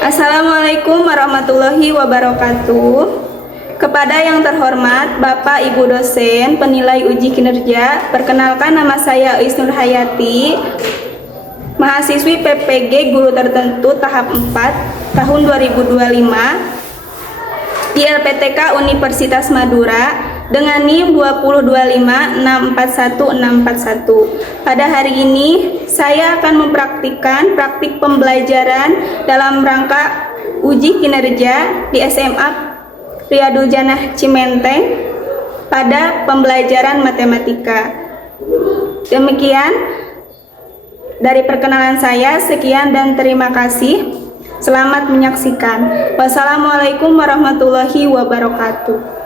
Assalamualaikum warahmatullahi wabarakatuh. Kepada yang terhormat Bapak Ibu dosen penilai uji kinerja, perkenalkan nama saya Ais Nur Hayati, mahasiswi PPG Guru Tertentu tahap 4 tahun 2025 di LPTK Universitas Madura dengan NIM 2025641. Pada hari ini saya akan mempraktikkan praktik pembelajaran dalam rangka uji kinerja di SMA Riyadul Jannah Cimenteng pada pembelajaran matematika. Demikian dari perkenalan saya, sekian dan terima kasih. Selamat menyaksikan. Wassalamualaikum warahmatullahi wabarakatuh.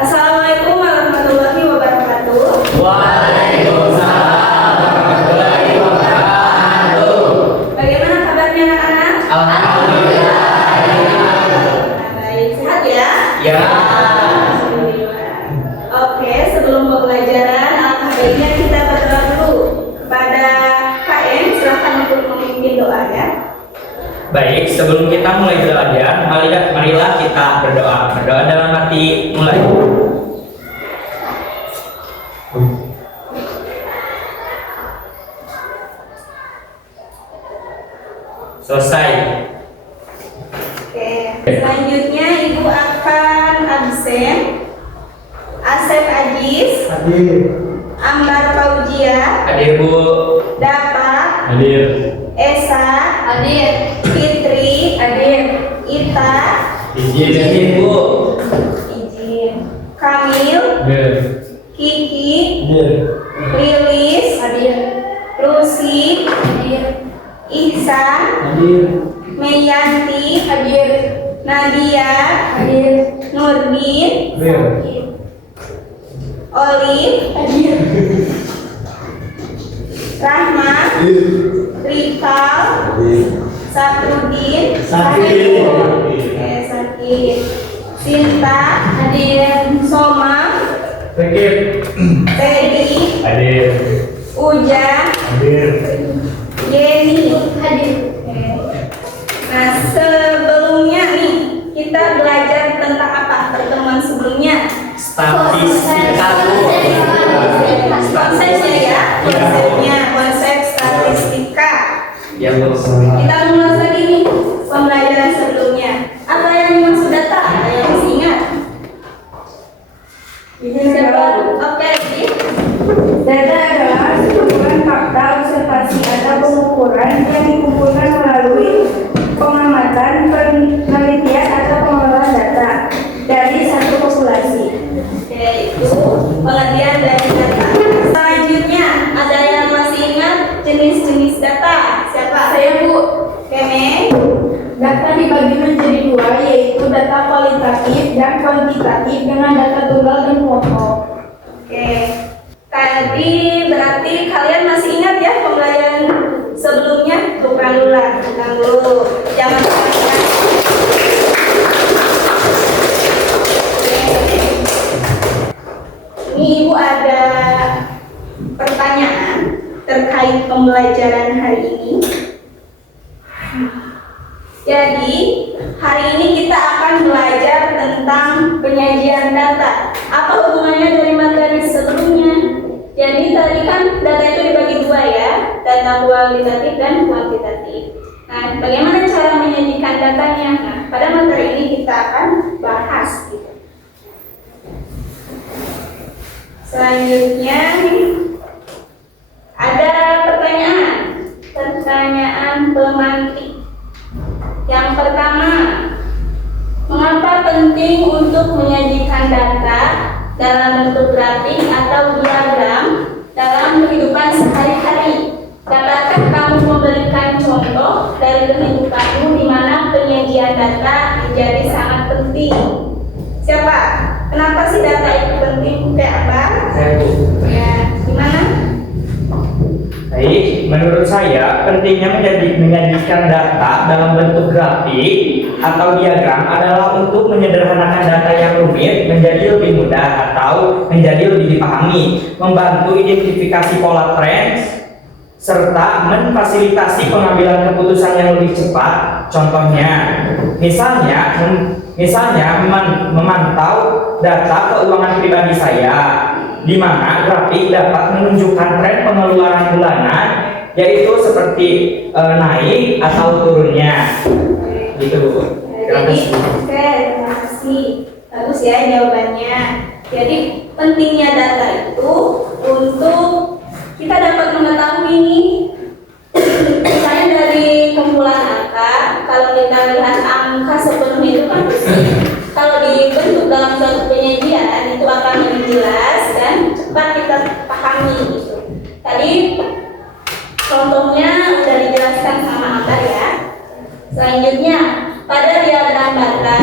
Assalamualaikum warahmatullahi wabarakatuh. Waalaikumsalam warahmatullahi wabarakatuh. Bagaimana kabarnya anak-anak? Alhamdulillah. Baik, sehat ya? Ya. Oke, sebelum pembelajaran, alangkah baiknya kita berdoa dulu kepada KM. Silakan untuk memimpin doa ya. Baik, sebelum kita mulai belajar, marilah kita berdoa. Berdoa dalam hati, mulai. Selesai. Oke, selanjutnya Ibu akan absen Asep Ajis, Hadir. Ambar Fauzia, Hadir Bu. Dapa, Hadir. Esa, Hadir. Fitri, Hadir. Ita, Izin Bu. izin, Kamil, Hadir. Kiki, Hadir. Lilis, Hadir. Lucy, Hadir. Ihsan, Hadir. Meyanti, Hadir. Nadia, Hadir. Nurdin, Hadir. Olive, Hadir. Rahma, Rikal, Saprudin, Sakit. Sakit, Sinta, Hadir. Soma, Sakit. Teddy, Hadir. Ujang, Hadir. Jenny. Hadir. Nah, sebelumnya nih kita belajar tentang apa pertemuan sebelumnya? Statistika Bu. Konsepnya ya, konsep statistika. Ya Bu. Kita ulas lagi nih pembelajaran sebelumnya. Apa yang dimaksud data? Ada yang masih ingat? Siapa? Oke, jadi Data adalah kumpulan fakta observasi atau pengukuran yang dikumpulkan melalui pengamatan, penelitian atau pengolahan data dari satu populasi. oke, itu pengertian dari data. Selanjutnya, ada yang masih ingat jenis-jenis data? Siapa? Saya Bu. Keme. Data dibagi menjadi dua, yaitu data kualitatif dan kuantitatif dengan data tunggal dan kelompok. Oke, tadi berarti kalian masih ingat ya pembelajaran sebelumnya? Bukan dulu lah, bukan dulu. Jangan lupa. Ini Ibu ada pertanyaan terkait pembelajaran hari ini. Jadi, hari ini kita akan belajar tentang penyajian data. Apa hubungannya dari materi sebelumnya? Jadi tadi kan data itu dibagi dua ya, data kualitatif dan kuantitatif. Nah, bagaimana cara menyajikan datanya? Nah, pada materi ini kita akan bahas gitu. Selanjutnya ada pertanyaan pemantik. Yang pertama, mengapa penting untuk menyajikan data dalam bentuk grafik atau diagram dalam kehidupan sehari-hari? Dapatkah kamu memberikan contoh dari kehidupanmu di mana penyajian data menjadi sangat penting? Siapa? Kenapa sih data itu penting? Kayak apa? Saya Bu. Ya, gimana? Baik, menurut saya pentingnya menyajikan data dalam bentuk grafik atau diagram adalah untuk menyederhanakan data yang rumit menjadi lebih mudah atau atau menjadi lebih dipahami, membantu identifikasi pola tren, serta memfasilitasi pengambilan keputusan yang lebih cepat. Contohnya, misalnya memantau data keuangan pribadi saya, di mana grafik dapat menunjukkan tren pengeluaran bulanan, yaitu seperti naik atau turunnya. Gitu. Jadi, oke, terima kasih. Bagus ya jawabannya. Jadi pentingnya data itu untuk kita dapat mengetahui nih, misalnya dari kumpulan angka, kalau kita lihat angka sepenuhnya itu kan bersih. Kalau dibentuk dalam suatu penyajian itu akan lebih jelas dan cepat kita pahami gitu. Tadi contohnya sudah dijelaskan sama Akar ya. Selanjutnya, pada diagram bata,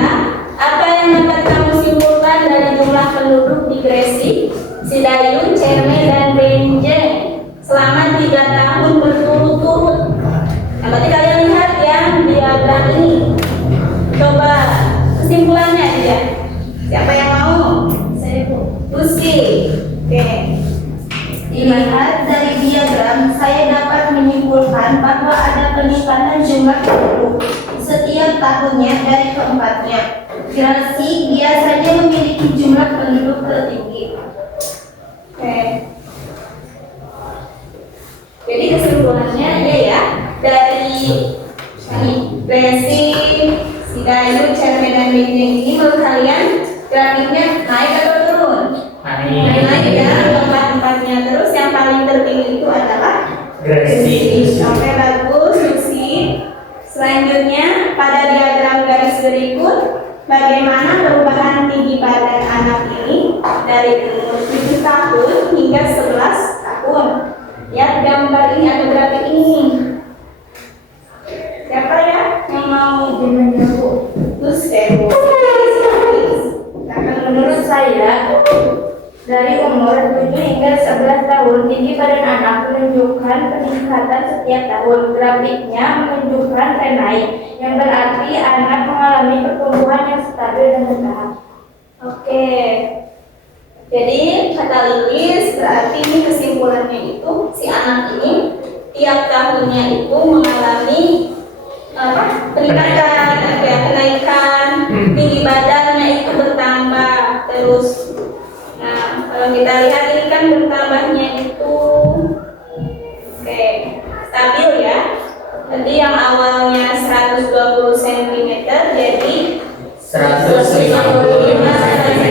apa yang dapat kamu simpulkan dari jumlah penduduk di Gresik, Sidayun, Cerme, dan Benjeng selama 3 tahun berturut-turut? Nah, berarti kalian lihat yang diagram ini. Coba kesimpulannya aja. Siapa yang mau? Saya Bu. Lucy. Oke. Dilihat dari diagram, saya dapat menyimpulkan bahwa ada peningkatan jumlah penduduk setiap tahunnya dari keempatnya. Gresik biasanya memiliki jumlah penduduk tertinggi. Oke. Jadi kesimpulannya ya dari Gresik, Sidayun, Cerme, dan Benjeng ini menurut kalian grafiknya naik atau turun? Naik ya, tempat-tempatnya. Terus yang paling tertinggi itu adalah Gresik. Oke, bagus, Lucy. Selanjutnya pada diagram garis berikut, bagaimana perubahan tinggi badan anak ini dari umur 7 tahun hingga 11 tahun? Lihat gambar ini atau grafik ini. Siapa ya yang mau Bu. terus Menurut saya, dari umur 7 hingga 11 tahun, tinggi badan anak menunjukkan peningkatan setiap tahun. Grafiknya menunjukkan tren naik, yang berarti anak mengalami pertumbuhan yang stabil dan bertahap. Oke. Jadi kata Lilis berarti ini kesimpulannya itu si anak ini tiap tahunnya itu mengalami peningkatan, kenaikan tinggi badannya itu bertambah terus. Nah, kalau kita lihat ini kan bertambahnya itu stabil ya. Jadi yang awalnya 120 cm jadi 155 cm.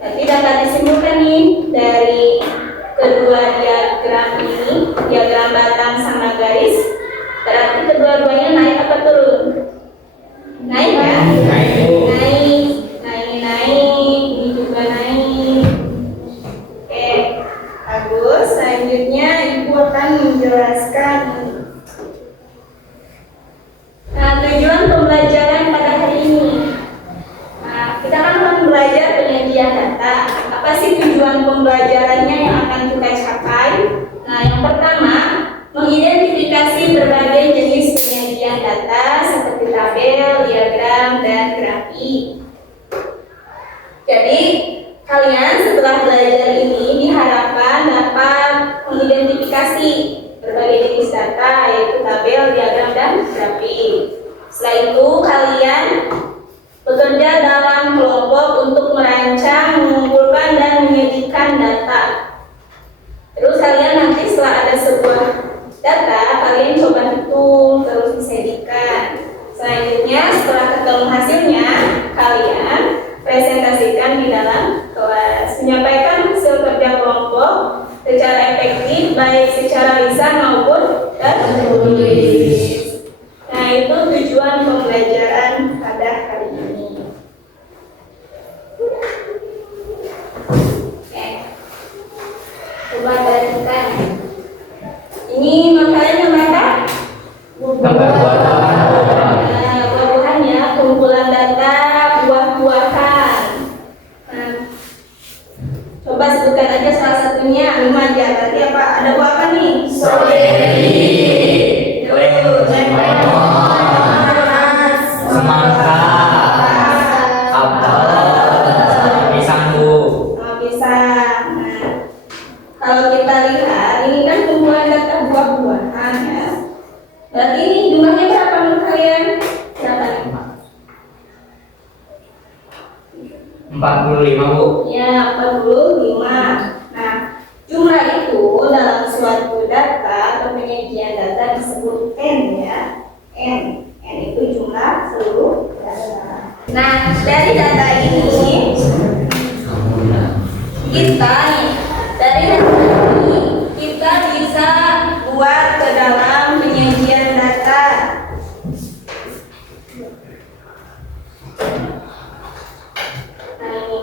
Jadi dapat disimpulkan nih dari kedua diagram ini, diagram batang sama garis, berarti kedua-duanya naik apa turun? Naik ya? Naik, Bu. Naik, ini juga naik. Oke, bagus. Selanjutnya Ibu akan menjelaskan. Nah, tujuan pembelajaran pada hari ini. Nah, kita kan akan belajar penyajian data. Apa sih tujuan pembelajarannya yang akan kita capai? Nah, yang pertama, mengidentifikasi berbagai jenis penyajian data seperti tabel, diagram, dan grafik. Jadi, kalian setelah belajar ini diharapkan dapat mengidentifikasi berbagai jenis data yaitu tabel, diagram, dan grafik. Setelah itu, kalian bekerja dalam kelompok untuk merancang, mengumpulkan, dan menyajikan data. Terus kalian nanti setelah ada sebuah data, kalian coba hitung, terus disajikan. Selanjutnya, setelah ketemu hasilnya, kalian presentasikan di dalam kelas. Menyampaikan hasil kerja kelompok secara efektif, baik secara lisan maupun tertulis. Nah, itu tujuan pembelajaran pada hari ini. Oke. Coba perhatikan. Ini makanannya apa? Nah, buah-buahan ya, kumpulan data buah-buahan. Nah, coba sebutkan aja salah satunya, 5 aja. Berarti apa? Ada buah apa nih? Semangka, apel, pisang 45, Bu. Ya, 45. Nah, jumlah itu dalam suatu data atau penyajian data disebut N ya. N itu jumlah seluruh data. Nah, dari data ini kita bisa buat ke dalam penyajian data. Nah, ini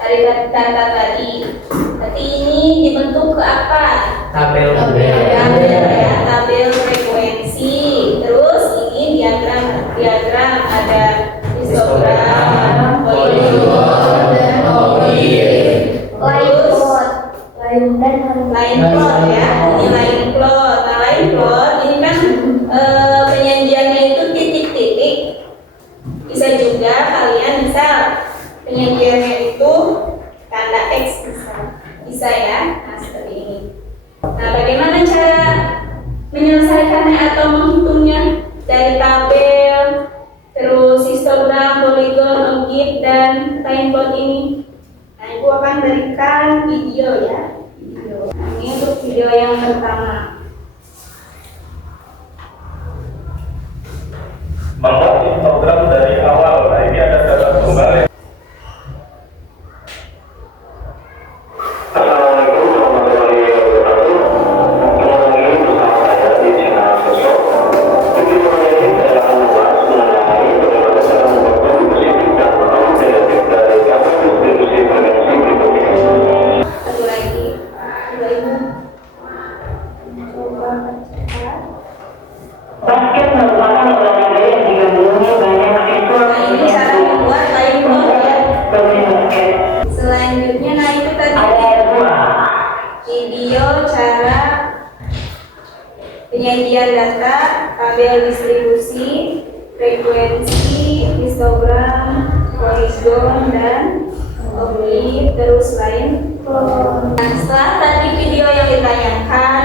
dari data tadi. Tapi ini dibentuk ke apa? Tabel. Ya, tabel frekuensi. Terus ini diagram ada histogram, poligon, dan line plot ya. Ini line plot. Nah, line plot ini kan penyajiannya itu titik-titik. Bisa juga kalian misal penyajiannya itu tanda X bisa ya. Nah, seperti ini. Nah, bagaimana cara menyelesaikannya atau menghitungnya? Dari tabel, terus histogram, poligon, orbit, dan line plot ini. Nah, ibu akan berikan video ya. Video. Nah, ini untuk video yang pertama. Membuat histogram dari awal. Nah, ini ada data tunggal ya. Assalamualaikum warahmatullahi wabarakatuh. Kembali lagi bersama saya di channel Sosok. Video ini saya akan membahas mengenai bagaimana cara membuat kontribusi dan kontribusi dari data distribusi frekuensi berikut ini. Satu lagi. Coba ibu. Coba cepat. Basket merupakan olahraga yang digabungi banyak siswa Nah, ini cara membuat line plot ya. bermain basket. Selanjutnya, nah itu tadi Ada dua. video cara penyajian data, tabel distribusi, frekuensi, histogram, poligon, dan orbit, terus line plot. Nah, setelah tadi video yang ditayangkan,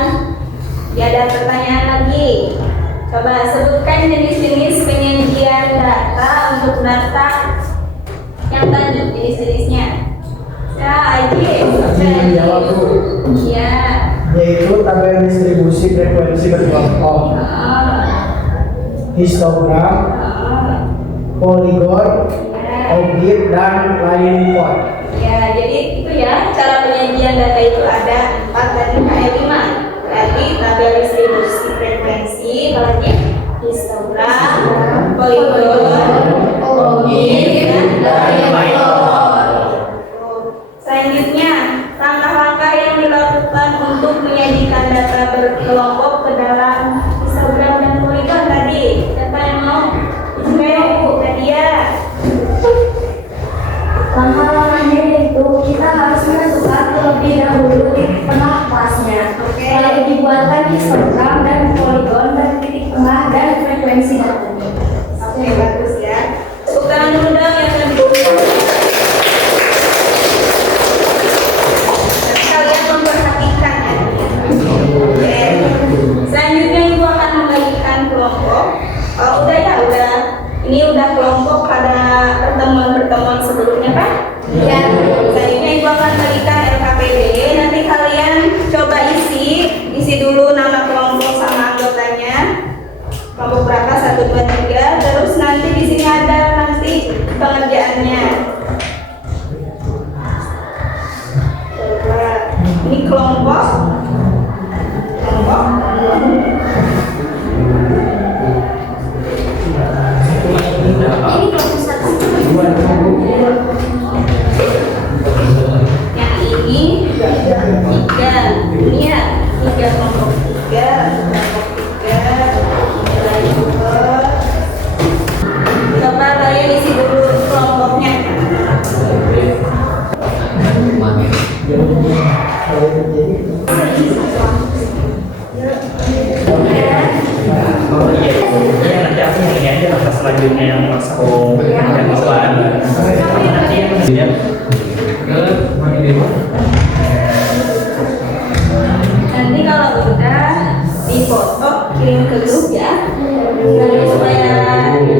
ya ada pertanyaan lagi. Coba sebutkan jenis-jenis penyajian data untuk data yang tadi jenis-jenisnya. Ya, Aji. Jawab, Bu. Ya. Yaitu tabel distribusi frekuensi berkelompok, histogram, poligon, orbit, dan line plot. Ya, jadi itu ya cara penyajian data itu ada 4 tadi kayak 5. Berarti tabel distribusi frekuensi, apalagi histogram, poligon, orbit, dan line plot. Selanjutnya, langkah-langkah yang dilakukan untuk menyajikan data berkelompok ke dalam histogram dan poligon tadi. Siapa yang mau? Tadi ya. Langkah-langkahnya itu kita harus menentukan terlebih dahulu titik penapasnya. Lalu dibuatkan histogram dan poligon dan titik tengah dan frekuensi datanya. Oke, bagus ya. Tepuk tangan dulu dong yang mendukung. Kalian memperhatikan ya. Oke. Selanjutnya ibu akan membagikan kelompok. Oh, udah ya, udah. Ini udah kelompok pada pertemuan-pertemuan sebelumnya kan? Iya. Selanjutnya ibu akan bagikan LKPD. Nanti kalian coba isi dulu nama kelompok sama anggotanya. Kelompok berapa? 1, 2, 3. Terus nanti di sini ada nanti pengerjaannya. Coba. Ini kelompok. Ini kelompok satu. Yang ini 3. Ini ya 3 kelompok 3. Nilai nomor. Coba kalian isi dulu kelompoknya. Oh iya, ya nanti aku mau ini aja langkah selanjutnya yang masuk yang bawaan. Nanti yang kemudian ke Nanti kalau udah difoto kirim ke grup ya. Nanti supaya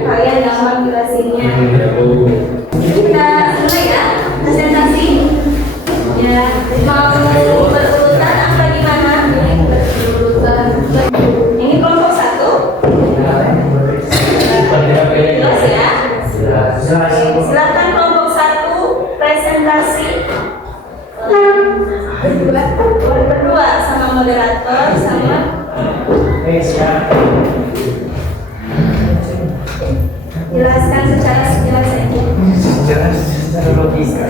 kalian gampang jelasinnya. Kita mulai berdua sama moderator sama siap. jelaskan secara sejelas saja. Jelas secara logika.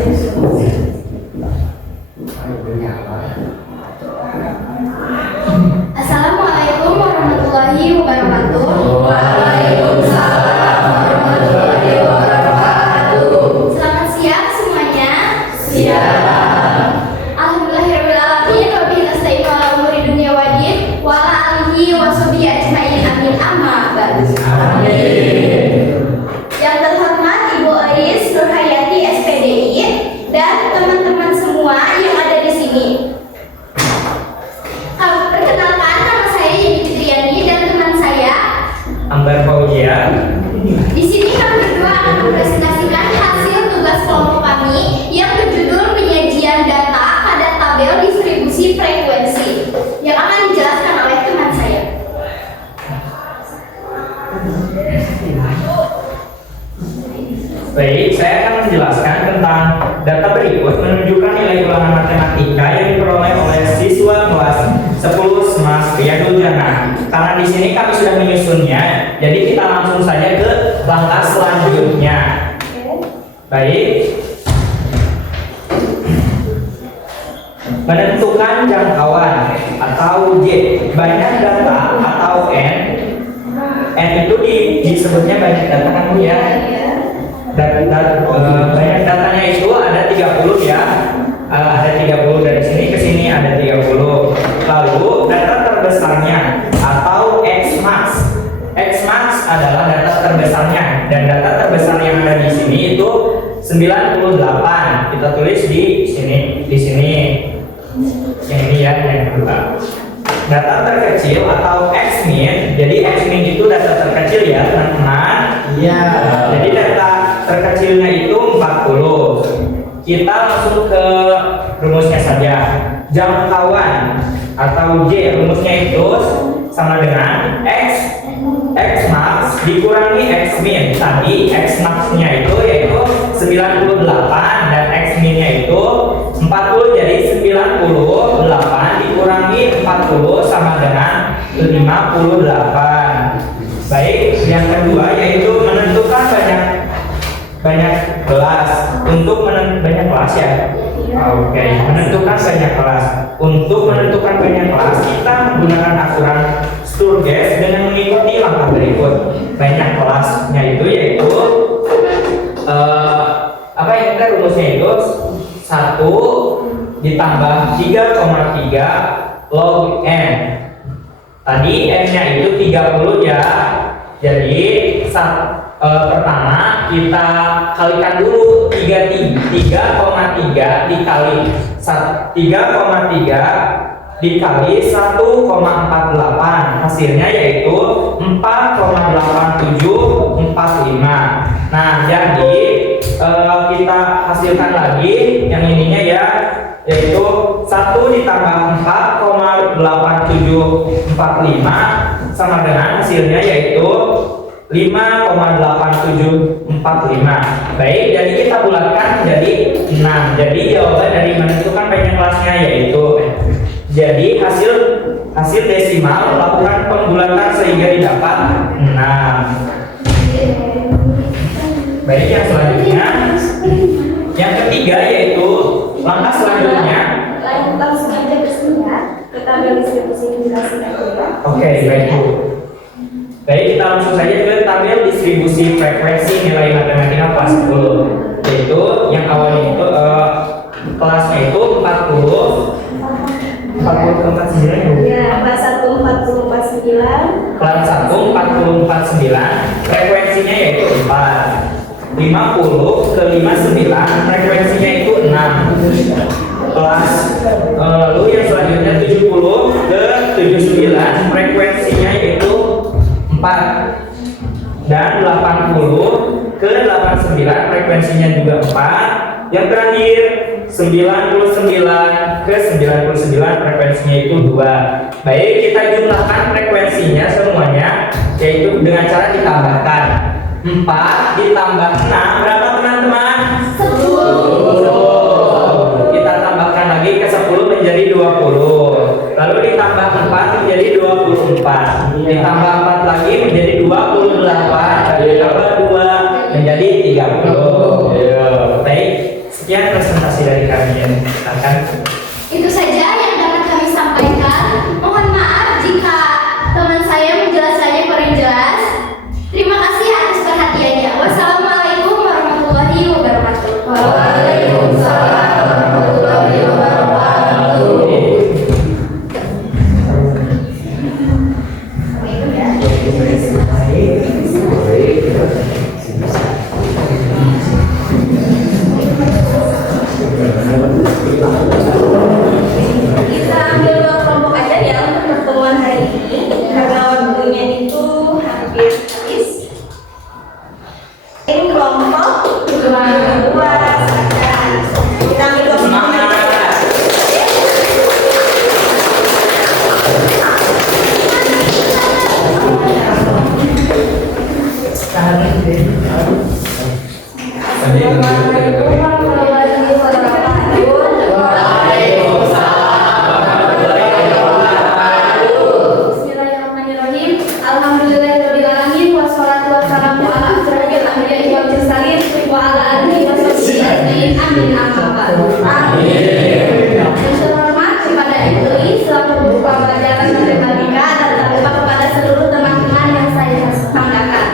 Assalamualaikum warahmatullahi wabarakatuh. Waalaikumsalam warahmatullahi wabarakatuh. Selamat siang semuanya. Siang. Alhamdulillahirrahmanirrahim. Wabillahi nasta'in ala umuri dunya waddin wa ala alihi wa sahbihi ajmain. Amin. Amma ba'du. Yang terhormat Ibu Iris Nurhayati SPDI dan teman-teman semua yang ada di sini. Perkenalkan, nama saya Yeni Fitriani dan teman saya. Ambar Fauzia. Di sini kami berdua akan mempresentasikan hasil tugas kelompok kami yang berjudul penyajian data pada tabel distribusi frekuensi yang akan dijelaskan oleh teman saya. Baik, saya akan menjelaskan tentang data berikut menunjukkan nilai ulangan matematika yang diperoleh oleh siswa kelas 10 SMAS Riyadul Jannah. Karena di sini kami sudah menyusunnya, jadi kita langsung saja ke langkah selanjutnya. Baik. Menentukan jangkauan atau J. Banyak data atau N. N itu disebutnya banyak data kan Bu ya? Banyak datanya itu ada 30 ya. Ada 30 dari sini ke sini ada 30. Lalu data terbesarnya atau X-max. X-max adalah data terbesarnya dan data terbesar yang ada di sini itu 98. Kita tulis di sini. Yang ini ya, yang kedua. Data terkecil atau X-min. Jadi X-min itu data terkecil ya, teman-teman. Iya. Jadi data terkecilnya itu 40. Kita langsung ke rumusnya saja. Jangkauan atau J, rumusnya itu sama dengan X max dikurangi X min. Tadi X max-nya itu yaitu 98 dan X min-nya itu 40, jadi 98 dikurangi 40 sama dengan 58. Baik, yang kedua yaitu menentukan banyak kelas. Untuk banyak kelas ya. Oke, menentukan banyak kelas. Untuk menentukan banyak kelas kita menggunakan aturan Sturges dengan mengikuti langkah berikut. Banyak kelasnya itu yaitu apa yang kita rumusnya itu 1 ditambah 3,3 log N. Tadi N-nya itu 30 ya. Jadi pertama kita kalikan dulu 3,3 dikali 3,3 dikali 1,48, hasilnya yaitu 4,8745. Nah, jadi kita hasilkan lagi yang ininya ya, yaitu 1 ditambah 4,8745 sama dengan hasilnya yaitu 5,8745. Baik, jadi kita bulatkan menjadi 6. Jadi jawaban dari menentukan banyak kelasnya yaitu, jadi hasil desimal lakukan pembulatan sehingga didapat 6. Baik, yang selanjutnya yang ketiga yaitu langkah selanjutnya. Langsung aja ke sini ya, ke tabel distribusi integrasi data. Oke, baik Bu. Baik, kita langsung saja ke tabel distribusi frekuensi nilai matematika kelas 10. Yaitu yang awalnya itu kelasnya itu 40 ke 49 Bu. Ya, kelas 1 40 49. Kelas 1 40 49, frekuensinya yaitu 4. 50 ke 59, frekuensinya itu 6. Kelas lalu yang selanjutnya 70 ke 79, frekuensinya yaitu 4. Dan 80 ke 89, frekuensinya juga 4. Yang terakhir 99 ke 99, frekuensinya itu 2. Baik, kita jumlahkan frekuensinya semuanya yaitu dengan cara ditambahkan. 4 ditambah 6 berapa teman-teman? 10. Kita tambahkan lagi ke 10 menjadi kasih dari kami. Silakan. Itu saja yang dapat kami sampaikan. Mohon maaf jika teman saya menjelaskannya kurang jelas. Terima kasih atas perhatiannya. Wassalamualaikum warahmatullahi wabarakatuh. Waalaikumsalam warahmatullahi wabarakatuh. Kita ambil dua kelompok aja ya untuk pertemuan hari ini karena waktunya itu hampir habis. Ini kelompok kedua. Kita ambil dua kelompok aja. Bismillahirrahmanirrahim. Alhamdulillahirrahmanirrahim. Wassalatu wassalamu ala asyrofil anbiya'i wal mursalin wa ala alihi washabbihi ajmain. Amin. Amma ba'du. Yang terhormat kepada MUI selaku guru pembelajaran matematika dan tak lupa kepada seluruh teman-teman yang saya banggakan.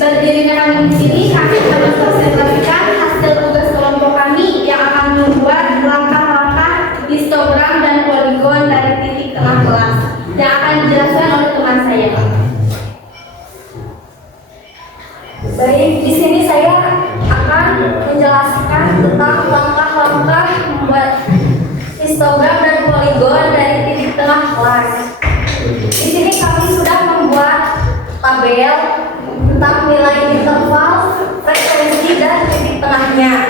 Berdiri kami di sini, kami akan mempresentasikan hasil tugas kelompok kami yang akan membuat langkah-langkah histogram dan poligon dari titik tengah kelas yang akan dijelaskan oleh teman saya. Baik, di sini saya akan menjelaskan tentang langkah-langkah membuat histogram dan poligon dari titik tengah kelas. Di sini kami sudah membuat tabel tentang nilai interval, frekuensi, dan titik tengahnya.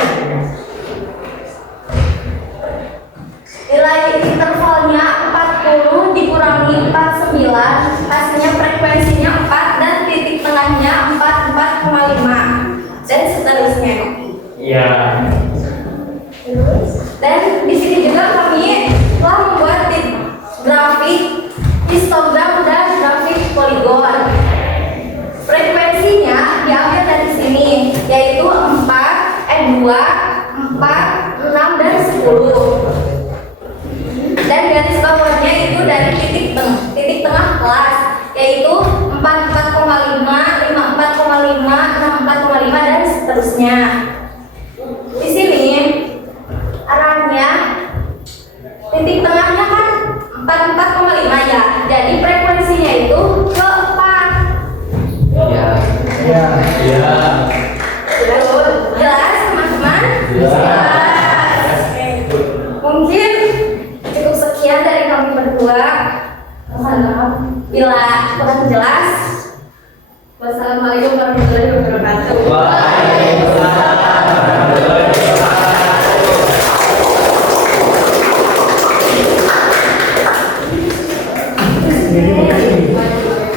Nilai intervalnya 40 dikurangi 49, hasilnya frekuensinya 4 dan titik tengahnya 44,5 dan seterusnya. Iya. Dan di sini juga kami telah membuat grafik histogram dan grafik poligon. Frekuensinya diambil dari sini, yaitu 2, 4, 6, dan 10. Dan garis bawahnya itu dari titik tengah kelas, yaitu 44,5, 54,5, 64,5 dan seterusnya. Di sini arahnya titik tengahnya kan 44,5 ya. Jadi frekuensinya itu ke 4. Ya. Jelas teman-teman? Jelas. Mungkin cukup sekian dari kami berdua. Mohon maaf bila kurang jelas. Wassalamualaikum warahmatullahi wabarakatuh.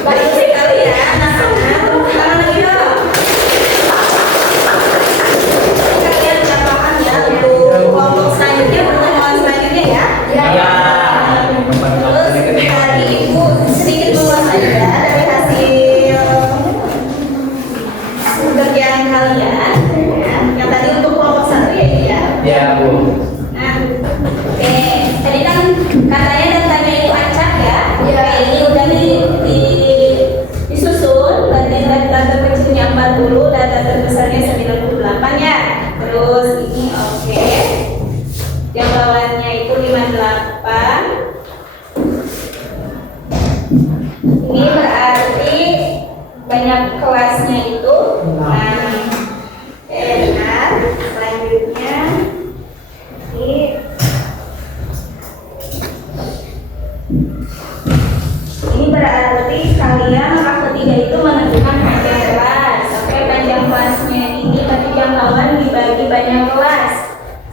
Baik sekali ya anak-anak. Tangan lagi dong. Kalian sudah paham ya untuk kelompok selanjutnya, pertemuan selanjutnya ya. Iya. Terus tadi ibu sedikit mengulas saja dari hasil pekerjaan kalian. Yang tadi untuk kelompok 1 ya Ibu ya. Ya, Bu. Nah, oke. Tadi kan katanya datanya itu acak ya. Iya. Ini udah disusun. Tadi data kecilnya 40, data terbesarnya 98 ya. Terus ini oke. Yang bawahnya itu 58. Ini berarti banyak kelasnya itu. Nah, benar. Selanjutnya ini berarti kalian langkah ketiga itu menentukan panjang kelas. Sampai panjang kelasnya ini tadi jangkauan dibagi banyak kelas.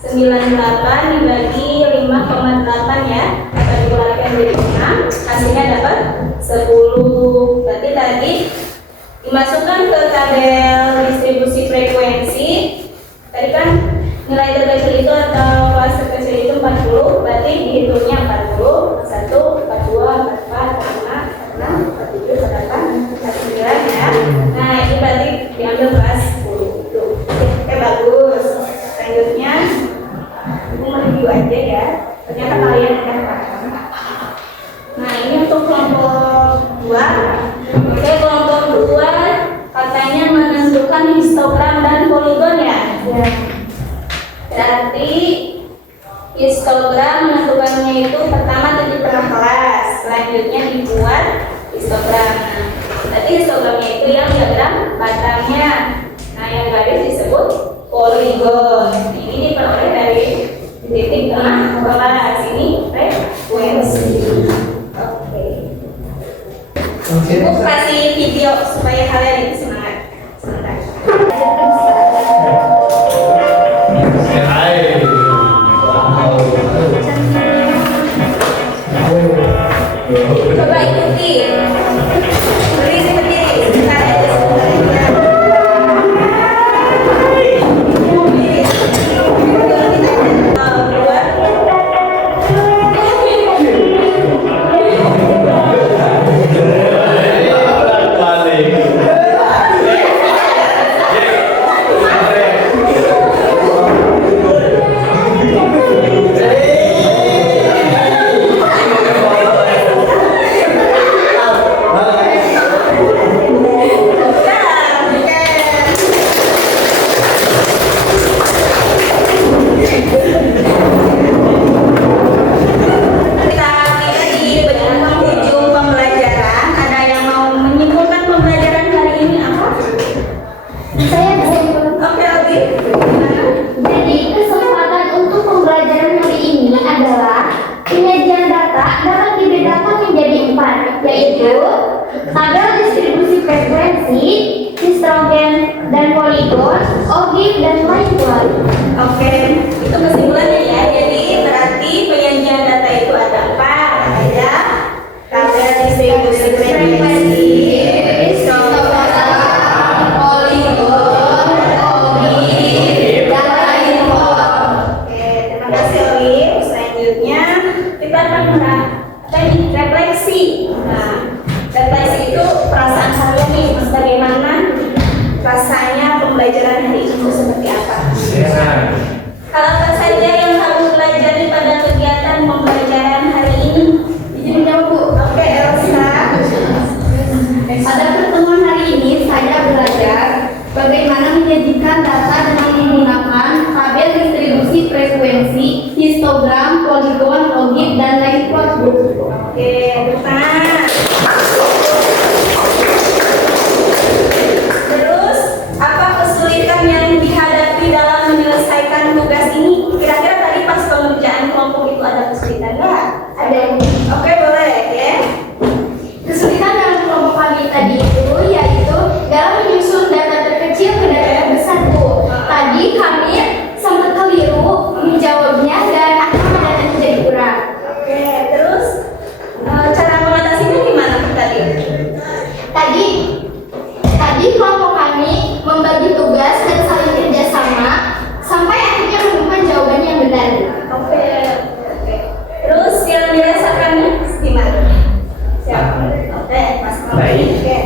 98 dibagi 5,8 ya. Atau dikeluarkan dari 6, hasilnya dapat 10. Berarti tadi dimasukkan ke tabel distribusi frekuensi. Tadi kan nilai terkecil itu atau kelas terkecil itu 40, berarti dihitungnya 40, 1, 42, 44, 45, 46, 47, 48, 49 ya. Nah ini berarti diambil kelas 10 itu. Oke bagus. Selanjutnya aja ya. Ternyata kalian udah paham. Nah, ini untuk kelompok 2. Oke, kelompok 2 katanya menentukan histogram dan poligon ya. Ya. Berarti histogram menentukannya itu pertama titik tengah kelas, selanjutnya dibuat histogram. Berarti histogramnya itu yang diagram batangnya. Nah, yang garis disebut poligon. Ini diperoleh dari titik tengah kelas. Ini frekuensi. Oke. Ibu kasih video supaya kalian itu semangat. Sebentar. Coba ikuti. Beri seperti sebentar aja, sebentar aja. Yaitu tabel distribusi frekuensi, histogram dan poligon, objek dan lain-lain. Oke, itu kesimpulannya ya. Jadi berarti penyajian data itu ada apa? Ada tabel distribusi frekuensi, histogram, poligon, objek dan lain-lain. Oke, terima kasih Olim. Selanjutnya kita akan refleksi. Nah, refleksi itu perasaan kalian nih, bagaimana rasanya pembelajaran hari ini itu seperti apa? Hal apa saja yang kamu pelajari pada kegiatan pembelajaran hari ini? Izin menjawab, Bu. Oke, Elsa. Pada pertemuan hari ini saya belajar bagaimana menyajikan data dengan menggunakan tabel distribusi frekuensi, histogram, poligon, objek dan lain plot, Bu. Oke, benar. Terus, apa kesulitan yang dihadapi dalam menyelesaikan tugas ini? Kira-kira tadi pas pengerjaan kelompok itu ada kesulitan nggak? Ada. Oke, boleh ya. Kesulitan dalam kelompok kami tadi itu yaitu dalam menyusun data terkecil ke data yang besar, Bu. Tadi kami sempat keliru menjawabnya dan akhirnya datanya jadi kurang. Oke, terus cara mengatasinya gimana tadi? Tadi kelompok kami membagi tugas dan saling kerjasama sampai akhirnya menemukan jawaban yang benar. Oke. Terus yang dirasakannya gimana? Siapa? Oke, Mas Mama. Baik. Oke.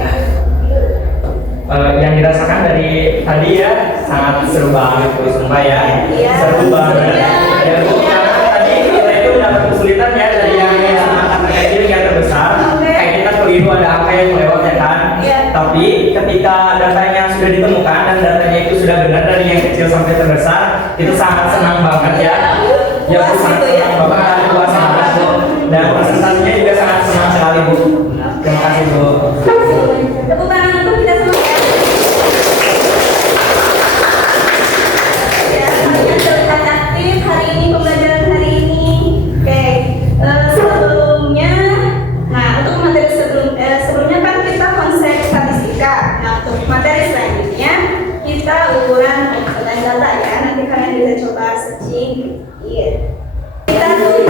Yang dirasakan dari tadi ya sangat seru banget Bu, sumpah ya. Iya. Seru banget. Iya. Ya Bu, karena tadi kita itu dapat kesulitan ya dari yang sangat kecil yang terbesar. Oke. Kayak kita keliru ada apa yang lewat ya kan. Iya. Tapi ketika datanya sudah ditemukan dan datanya itu sudah benar dari yang kecil sampai terbesar, itu sangat senang banget ya. Ya Bu, Puas sangat gitu ya. senang banget, puas banget Bu. Dan presentasinya juga sangat senang sekali Bu. Terima kasih Bu. Tepuk tangan untuk kita semua ya. Ya, kalian terlihat aktif hari ini, pembelajaran hari ini. Oke, sebelumnya, nah untuk materi sebelumnya kan kita konsep statistika. Nah untuk materi selanjutnya kita ukuran dan data ya. Nanti kalian bisa coba searching. Iya. Kita tuh